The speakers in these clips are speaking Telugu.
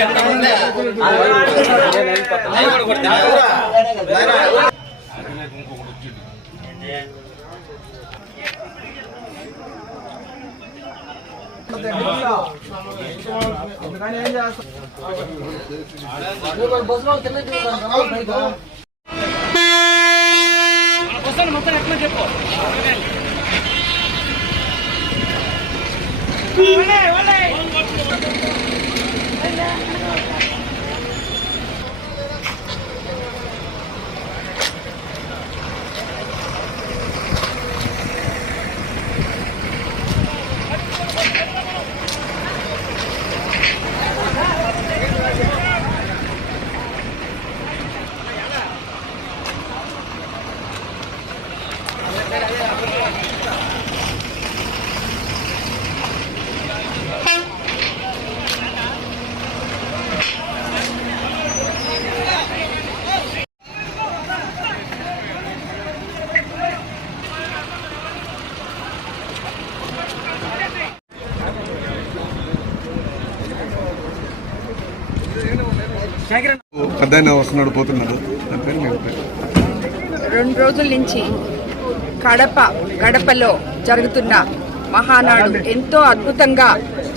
పెద్ద ఆయన వస్తున్నాడు పోతున్నాడు నా పేరు మీ పేరు రెండు రోజుల నుంచి కడప గడపలో జరుగుతున్న మహానాడు. ఎంతో అద్భుతంగా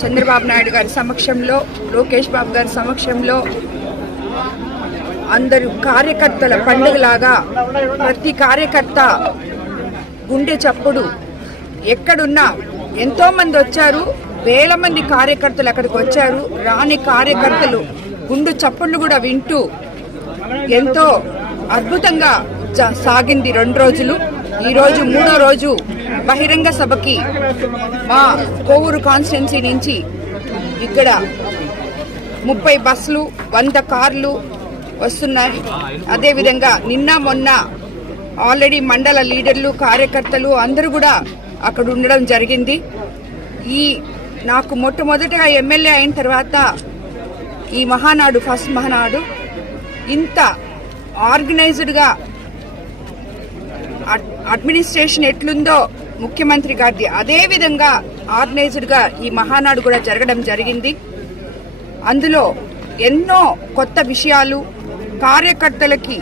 చంద్రబాబు నాయుడు గారి సమక్షంలో లోకేష్ బాబు గారి సమక్షంలో అందరూ కార్యకర్తల పండుగలాగా ప్రతి కార్యకర్త గుండె చప్పుడు. ఎక్కడున్నా ఎంతో మంది వచ్చారు వేల మంది కార్యకర్తలు అక్కడికి వచ్చారు రాని కార్యకర్తలు గుండు చప్పుళ్ళు కూడా వింటూ ఎంతో అద్భుతంగా సాగింది రెండు రోజులు. ఈరోజు మూడో రోజు బహిరంగ సభకి మా కోవూరు కాన్స్టిట్యున్సీ నుంచి ఇక్కడ ముప్పై బస్సులు వంద కార్లు వస్తున్నాయి. అదేవిధంగా నిన్న మొన్న ఆల్రెడీ మండల లీడర్లు కార్యకర్తలు అందరూ కూడా అక్కడ ఉండడం జరిగింది. ఈ నాకు మొట్టమొదటిగా ఎమ్మెల్యే అయిన తర్వాత ఈ మహానాడు ఫస్ట్ మహానాడు ఇంత ఆర్గనైజ్డ్గా అడ్- అడ్మినిస్ట్రేషన్ ఎట్లుందో ముఖ్యమంత్రి గారిది అదే విధంగా ఆర్గనైజ్డ్గా ఈ మహానాడు కూడా జరగడం జరిగింది. అందులో ఎన్నో కొత్త విషయాలు కార్యకర్తలకి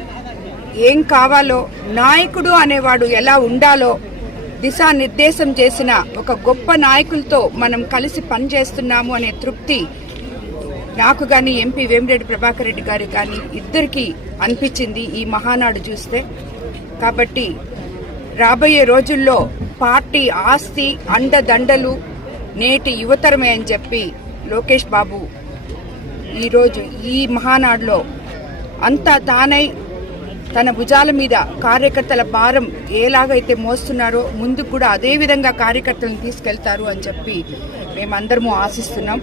ఏం కావాలో నాయకుడు అనేవాడు ఎలా ఉండాలో దిశానిర్దేశం చేసిన ఒక గొప్ప నాయకులతో మనం కలిసి పనిచేస్తున్నాము అనే తృప్తి నాకు కానీ ఎంపీ వేమిరెడ్డి ప్రభాకర్ రెడ్డి గారు కానీ ఇద్దరికి అనిపించింది ఈ మహానాడు చూస్తే. కాబట్టి రాబోయే రోజుల్లో పార్టీ ఆస్తి అండదండలు నేటి యువతరమే అని చెప్పి లోకేష్ బాబు ఈరోజు ఈ మహానాడులో అంతా తానై తన భుజాల మీద కార్యకర్తల భారం ఏలాగైతే మోస్తున్నారో ముందుకు కూడా అదేవిధంగా కార్యకర్తలను తీసుకెళ్తారు అని చెప్పి మేమందరము ఆశిస్తున్నాం.